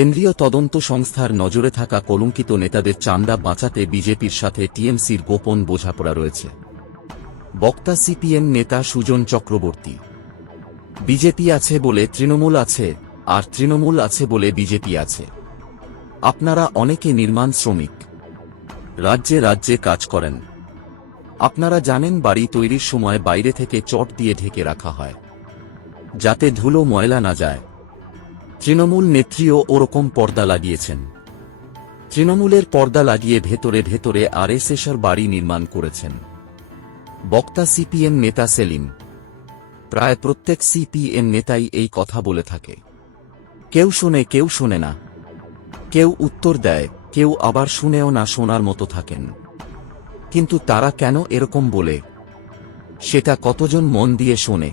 কেন্দ্রীয় তদন্ত সংস্থার নজরে থাকা কলঙ্কিত নেতাদের চাঁদা বাঁচাতে বিজেপির সাথে টিএমসির গোপন বোঝাপড়া রয়েছে। বক্তা সিপিএম নেতা সুজন চক্রবর্তী। বিজেপি আছে বলে তৃণমূল আছে, আর তৃণমূল আছে বলে বিজেপি আছে। আপনারা অনেকে নির্মাণ শ্রমিক, রাজ্যে রাজ্যে কাজ করেন। আপনারা জানেন বাড়ি তৈরির সময় বাইরে থেকে চট দিয়ে ঢেকে রাখা হয়, যাতে ধুলো ময়লা না যায়। তৃণমূল নেত্রীও ওরকম পর্দা লাগিয়েছেন। তৃণমূলের পর্দা লাগিয়ে ভেতরে ভেতরে আরএসএসের বাড়ি নির্মাণ করেছেন। বক্তা সিপিএম নেতা সেলিম। প্রায় প্রত্যেক সিপিএম নেতাই এই কথা বলে থাকে। কেউ শোনে, কেউ শোনে না, কেউ উত্তর দেয়, কেউ আবার শুনেও না শোনার মতো থাকেন। কিন্তু তারা কেন এরকম বলে, সেটা কতজন মন দিয়ে শোনে?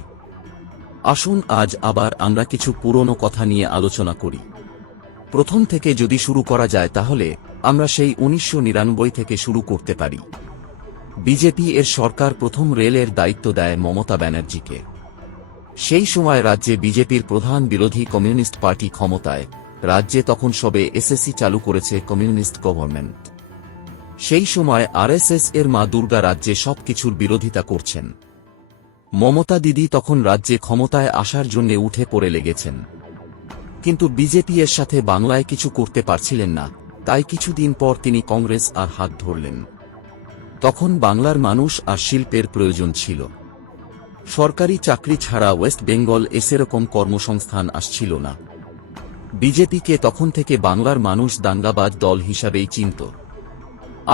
আসুন আজ আবার আমরা কিছু পুরনো কথা নিয়ে আলোচনা করি। প্রথম থেকে যদি শুরু করা যায় তাহলে আমরা সেই 1999 থেকে শুরু করতে পারি। বিজেপি এর সরকার প্রথম রেলের দায়িত্ব দেয় মমতা ব্যানার্জিকে। সেই সময় রাজ্যে বিজেপির প্রধান বিরোধী কমিউনিস্ট পার্টি ক্ষমতায়। রাজ্যে তখন সবে এসএসসি চালু করেছে কমিউনিস্ট গভর্নমেন্ট। সেই সময় আরএসএস এর মা দুর্গা রাজ্যে সবকিছুর বিরোধিতা করছেন। মমতা দিদি তখন রাজ্যে ক্ষমতায় আসার জন্য উঠে পড়ে লেগেছেন, কিন্তু বিজেপি এর সাথে বাংলায় কিছু করতে পারছিলেন না। তাই কিছুদিন পর তিনি কংগ্রেস আর হাত ধরলেন। তখন বাংলার মানুষ আর শিল্পের প্রয়োজন ছিল। সরকারি চাকরি ছাড়া ওয়েস্ট বেঙ্গল সেরকম কর্মসংস্থান আসছিল না। বিজেপিকে তখন থেকে বাংলার মানুষ দাঙ্গাবাজ দল হিসাবেই চিনত।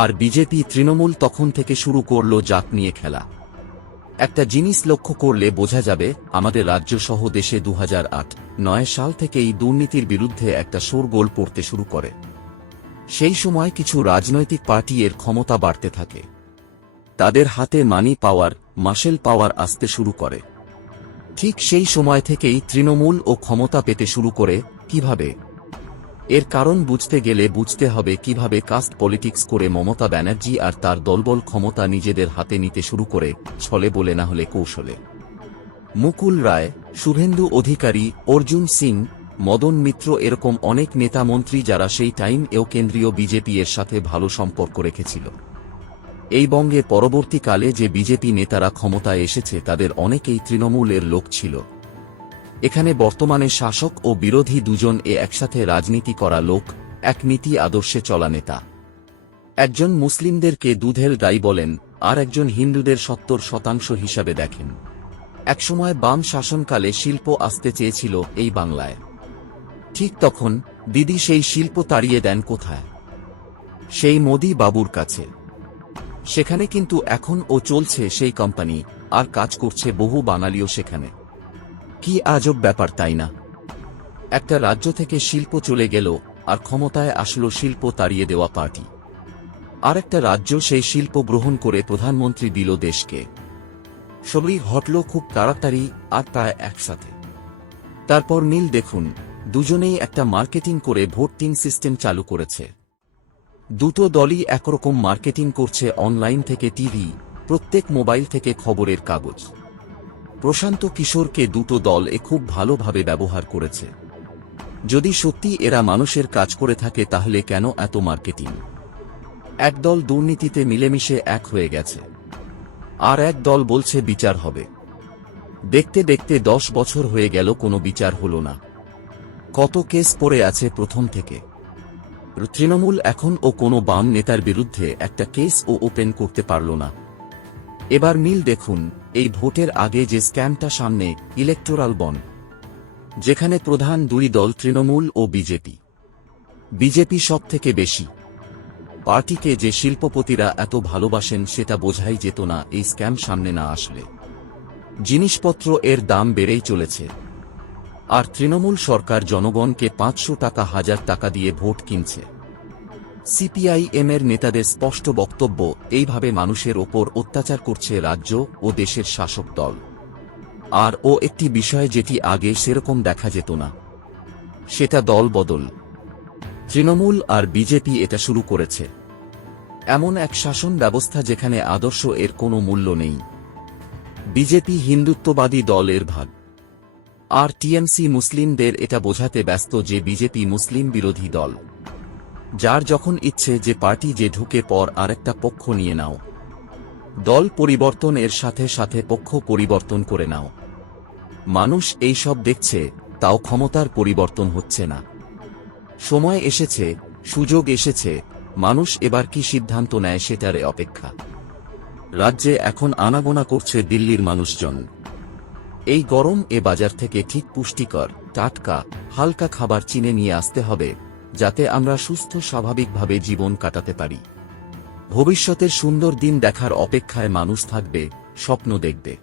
আর বিজেপি তৃণমূল তখন থেকে শুরু করল জাত নিয়ে খেলা। একটা জিনিস লক্ষ্য করলে বোঝা যাবে, আমাদের রাজ্য সহ দেশে 2008-9 সাল থেকেই দুর্নীতির বিরুদ্ধে একটা শোরগোল পড়তে শুরু করে। সেই সময় কিছু রাজনৈতিক পার্টি এর ক্ষমতা বাড়তে থাকে। তাদের হাতে মানি পাওয়ার, মাসেল পাওয়ার আসতে শুরু করে। ঠিক সেই সময় থেকেই তৃণমূল ও ক্ষমতা পেতে শুরু করে। কিভাবে? এর কারণ বুঝতে গেলে বুঝতে হবে কিভাবে কাস্ট পলিটিক্স করে মমতা ব্যানার্জি আর তার দলবল ক্ষমতা নিজেদের হাতে নিতে শুরু করে, ছলে বলে না হলে কৌশলে। মুকুল রায়, শুভেন্দু অধিকারী, অর্জুন সিং, মদন মিত্র এরকম অনেক নেতা মন্ত্রী যারা সেই টাইম এও কেন্দ্রীয় বিজেপি এর সাথে ভালো সম্পর্ক রেখেছিল। এই বঙ্গে পরবর্তীকালে যে বিজেপি নেতারা ক্ষমতায় এসেছে তাদের অনেকেই তৃণমূলের লোক ছিল। এখানে বর্তমানে শাসক ও বিরোধী দুজন একসাথে রাজনীতি করা লোক, এক নীতি আদর্শে চলা নেতা। একজন মুসলিমদেরকে দুধের গাই বলেন, আর একজন হিন্দুদের 70% হিসাবে দেখেন। একসময় বাম শাসনকালে শিল্প আসতে চেয়েছিল এই বাংলায়। ঠিক তখন দিদি সেই শিল্প তাড়িয়ে দেন কোথায়? সেই মোদি বাবুর কাছে। সেখানে কিন্তু এখন ও চলছে সেই কোম্পানি, আর কাজ করছে বহু বাঙালিও সেখানে। কি আজব ব্যাপার, তাই না? একটা রাজ্য থেকে শিল্প চলে গেল, আর ক্ষমতায় আসলো শিল্প তাড়িয়ে দেওয়া পার্টি। আর একটা রাজ্য সেই শিল্প গ্রহণ করে প্রধানমন্ত্রী দিল দেশকে। সবই ঘটল খুব তাড়াতাড়ি আর প্রায় একসাথে। তারপর নীল দেখুন, দুজনেই একটা মার্কেটিং করে ভোটিং সিস্টেম চালু করেছে। দুটো দলই একরকম মার্কেটিং করছে, অনলাইন থেকে টিভি, প্রত্যেক মোবাইল থেকে খবরের কাগজ। প্রশান্ত কিশোরকে দুটো দল খুব ভালোভাবে ব্যবহার করেছে। যদি সত্যি এরা মানুষের কাজ করে থাকে তাহলে কেন এত মার্কেটিং? এক দল দুর্নীতিতে মিলেমিশে এক হয়ে গেছে, আর এক দল বলছে বিচার হবে। দেখতে দেখতে 10 বছর হয়ে গেল, কোনো বিচার হলো না। কত কেস পড়ে আছে প্রথম থেকে। তৃণমূল এখন ও কোনো বাম নেতার বিরুদ্ধে একটা কেস ও ওপেন করতে পারল না। এবার মিল দেখুন, এই ভোটের আগে যে স্ক্যামটা সামনে, ইলেকটোরাল বন্ড, যেখানে প্রধান দুই দল তৃণমূল ও বিজেপি। বিজেপি সব থেকে বেশি। পার্টিকে যে শিল্পপতিরা এত ভালোবাসেন সেটা বোঝাই যেত না এই স্ক্যাম সামনে না আসলে। জিনিসপত্র এর দাম বেড়েই চলেছে, আর তৃণমূল সরকার জনগণকে 500 টাকা 1000 টাকা দিয়ে ভোট কিনছে। সিপিআইএম এর নেতাদের স্পষ্ট বক্তব্য, এইভাবে মানুষের ওপর অত্যাচার করছে রাজ্য ও দেশের শাসক দল। আর ও একটি বিষয় যেটি আগে সেরকম দেখা যেত না, সেটা দল বদল। তৃণমূল আর বিজেপি এটা শুরু করেছে। এমন এক শাসন ব্যবস্থা যেখানে আদর্শ এর কোনো মূল্য নেই। বিজেপি হিন্দুত্ববাদী দল এর ভাগ। আর টিএমসি মুসলিমদের এটা বোঝাতে ব্যস্ত যে বিজেপি মুসলিম বিরোধী দল, যার যখন ইচ্ছে যে পার্টি যে ঢুকে পর আরেকটা পক্ষ নিয়ে নাও, দল পরিবর্তন এর সাথে সাথে পক্ষ পরিবর্তন করে নাও। মানুষ এই সব দেখছে, তাও ক্ষমতার পরিবর্তন হচ্ছে না। সময় এসেছে, সুযোগ এসেছে, মানুষ এবার কি সিদ্ধান্ত নেয় সেটারে অপেক্ষা। রাজ্যে এখন আনাগোনা করছে দিল্লির মানুষজন। এই গরম এ বাজার থেকে ঠিক পুষ্টিকর, টাটকা, হালকা খাবার চিনে নিয়ে আসতে হবে, যাতে আমরা সুস্থ স্বাভাবিকভাবে জীবন কাটাতে পারি। ভবিষ্যতের সুন্দর দিন দেখার অপেক্ষায় মানুষ থাকবে, স্বপ্ন দেখবে।